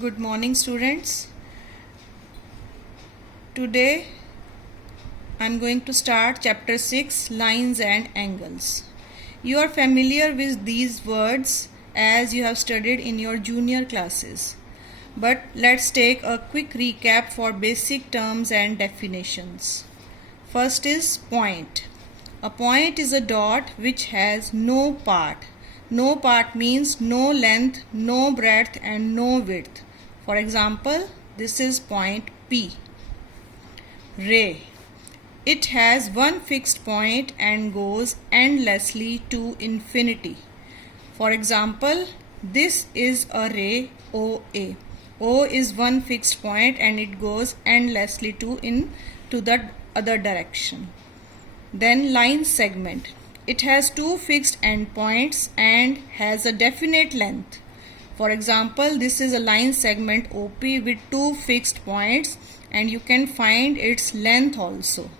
Good morning, students. Today I am going to start chapter 6, Lines and Angles. You are familiar with these words as you have studied in your junior classes. But let's take a quick recap for basic terms and definitions. First is point. A point is a dot which has no part. No part means no length, no breadth and no width. For example, this is point P. Ray. It has one fixed point and goes endlessly to infinity. For example, this is a ray OA. O is one fixed point and it goes endlessly to the other direction. Then line segment. It has two fixed endpoints and has a definite length. For example, this is a line segment OP with two fixed points and you can find its length also.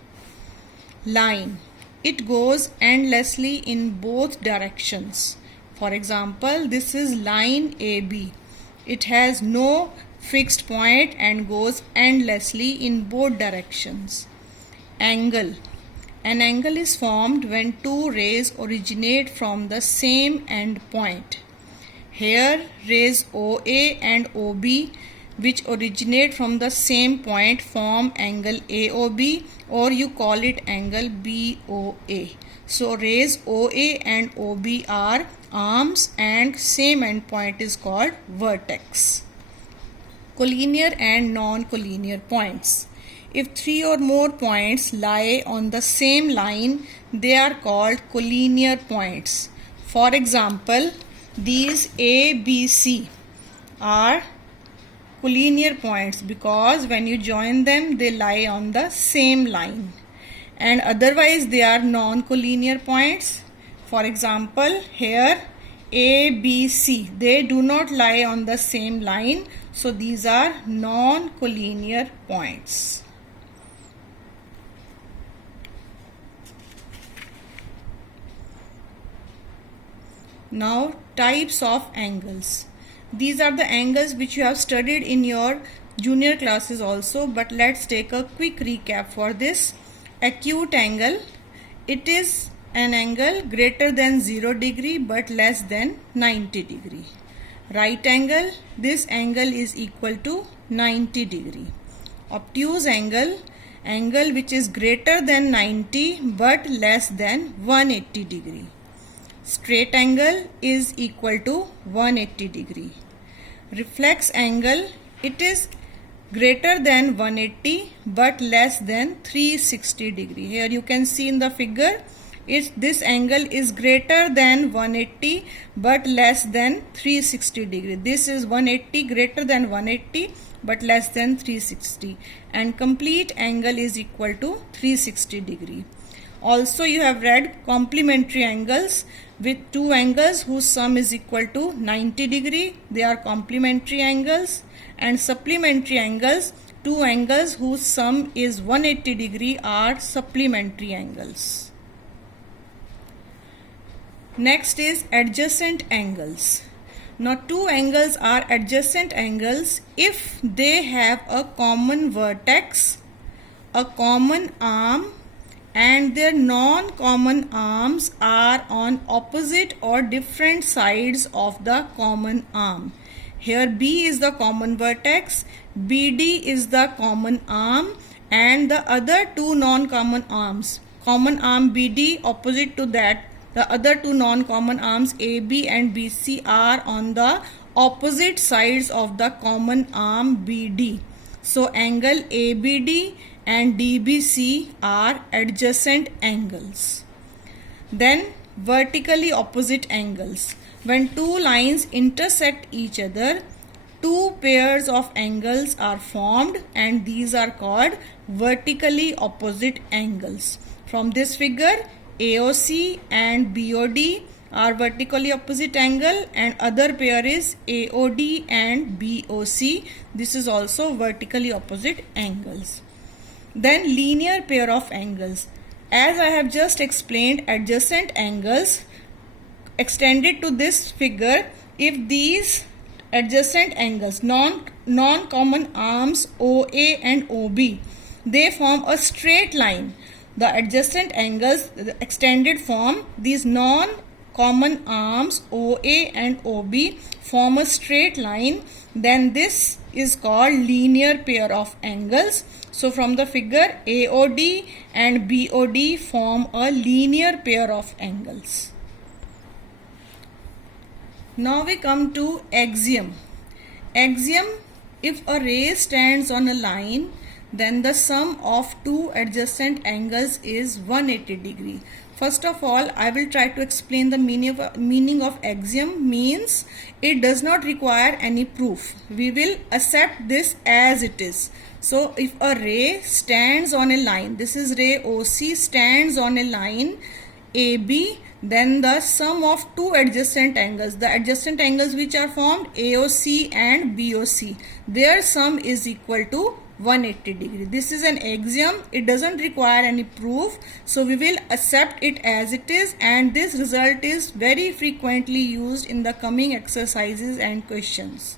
Line. It goes endlessly in both directions. For example, this is line AB. It has no fixed point and goes endlessly in both directions. Angle. An angle is formed when two rays originate from the same end point. Here, rays OA and OB, which originate from the same point, form angle AOB, or you call it angle BOA. So, rays OA and OB are arms and same end point is called vertex. Collinear and non-collinear points. If three or more points lie on the same line, they are called collinear points. For example, these A, B, C are collinear points because when you join them, they lie on the same line. And otherwise, they are non-collinear points. For example, here A, B, C, they do not lie on the same line. So, these are non-collinear points. Now, types of angles. These are the angles which you have studied in your junior classes also, but let's take a quick recap for this. Acute angle. It is an angle greater than 0 degree but less than 90 degree. Right angle. This angle is equal to 90 degree. Obtuse angle. Angle which is greater than 90 but less than 180 degree. Straight angle is equal to 180 degree. Reflex angle, it is greater than 180 but less than 360 degree. Here you can see in the figure, this angle is greater than 180 but less than 360 degree. This is 180 greater than 180 but less than 360, and complete angle is equal to 360 degree. Also, you have read complementary angles with two angles whose sum is equal to 90 degree. They are complementary angles. And supplementary angles, two angles whose sum is 180 degree are supplementary angles. Next is adjacent angles. Now, two angles are adjacent angles if they have a common vertex, a common arm, and their non-common arms are on opposite or different sides of the common arm. Here B is the common vertex, BD is the common arm, and the other two non-common arms, common arm BD, opposite to that, the other two non-common arms AB and BC are on the opposite sides of the common arm BD. So, angle ABD and DBC are adjacent angles. Then, vertically opposite angles. When two lines intersect each other, two pairs of angles are formed and these are called vertically opposite angles. From this figure, AOC and BOD are vertically opposite angle, and other pair is AOD and BOC. This is also vertically opposite angles. Then linear pair of angles. As I have just explained, adjacent angles extended to this figure, if these adjacent angles, non-common arms OA and OB, they form a straight line. The adjacent angles, the extended form, these non-common arms OA and OB form a straight line, then this is called linear pair of angles. So from the figure, AOD and BOD form a linear pair of angles. Now we come to axiom. Axiom: if a ray stands on a line, then the sum of two adjacent angles is 180 degree. First of all, I will try to explain the meaning of axiom. Means it does not require any proof. We will accept this as it is. So if a ray stands on a line, this is ray OC stands on a line AB, then the sum of two adjacent angles, the adjacent angles which are formed AOC and BOC, their sum is equal to 180 degree. This is an axiom. It doesn't require any proof. So we will accept it as it is, and this result is very frequently used in the coming exercises and questions.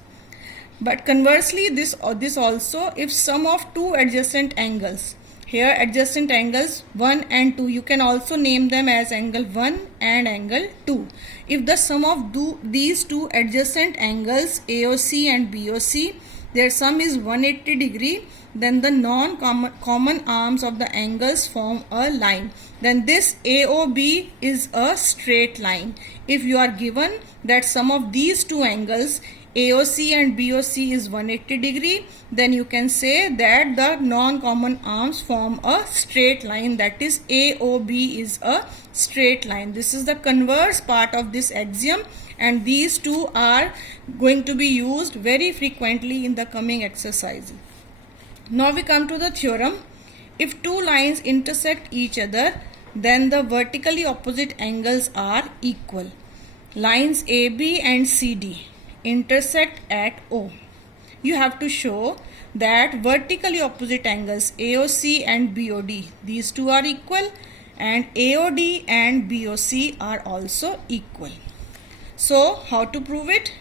But conversely, this also, if sum of two adjacent angles, here adjacent angles 1 and 2, you can also name them as angle 1 and angle 2. If the sum of these two adjacent angles AOC and BOC, their sum is 180 degree, then the non-common arms of the angles form a line. Then this AOB is a straight line. If you are given that sum of these two angles AOC and BOC is 180 degree, then you can say that the non-common arms form a straight line, that is AOB is a straight line. This is the converse part of this axiom, and these two are going to be used very frequently in the coming exercises. Now we come to the theorem. If two lines intersect each other, then the vertically opposite angles are equal. Lines AB and CD intersect at O. You have to show that vertically opposite angles AOC and BOD, these two are equal, and AOD and BOC are also equal. So how to prove it?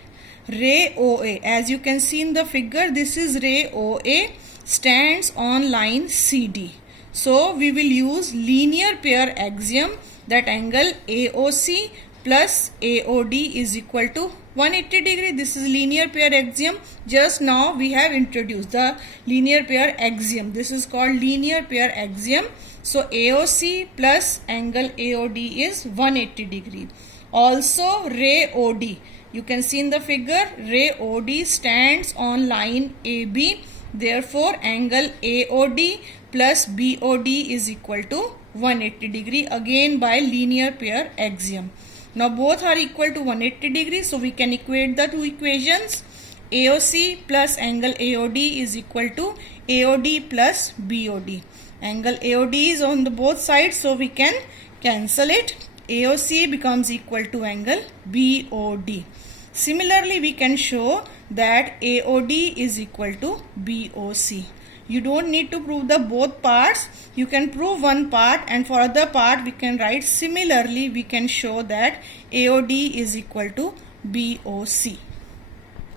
Ray OA, as you can see in the figure, this is ray OA stands on line CD. So we will use linear pair axiom, that angle AOC plus AOD is equal to 180 degree. This is linear pair axiom. Just now we have introduced the linear pair axiom. This is called linear pair axiom. So AOC plus angle AOD is 180 degree. Also ray OD, you can see in the figure, ray OD stands on line AB. Therefore angle AOD plus BOD is equal to 180 degree, again by linear pair axiom. Now both are equal to 180 degrees, so we can equate the two equations. AOC plus angle AOD is equal to AOD plus BOD. Angle AOD is on the both sides, so we can cancel it. AOC becomes equal to angle BOD. Similarly, we can show that AOD is equal to BOC. You don't need to prove the both parts. You can prove one part, and for other part we can write similarly. We can show that AOD is equal to BOC.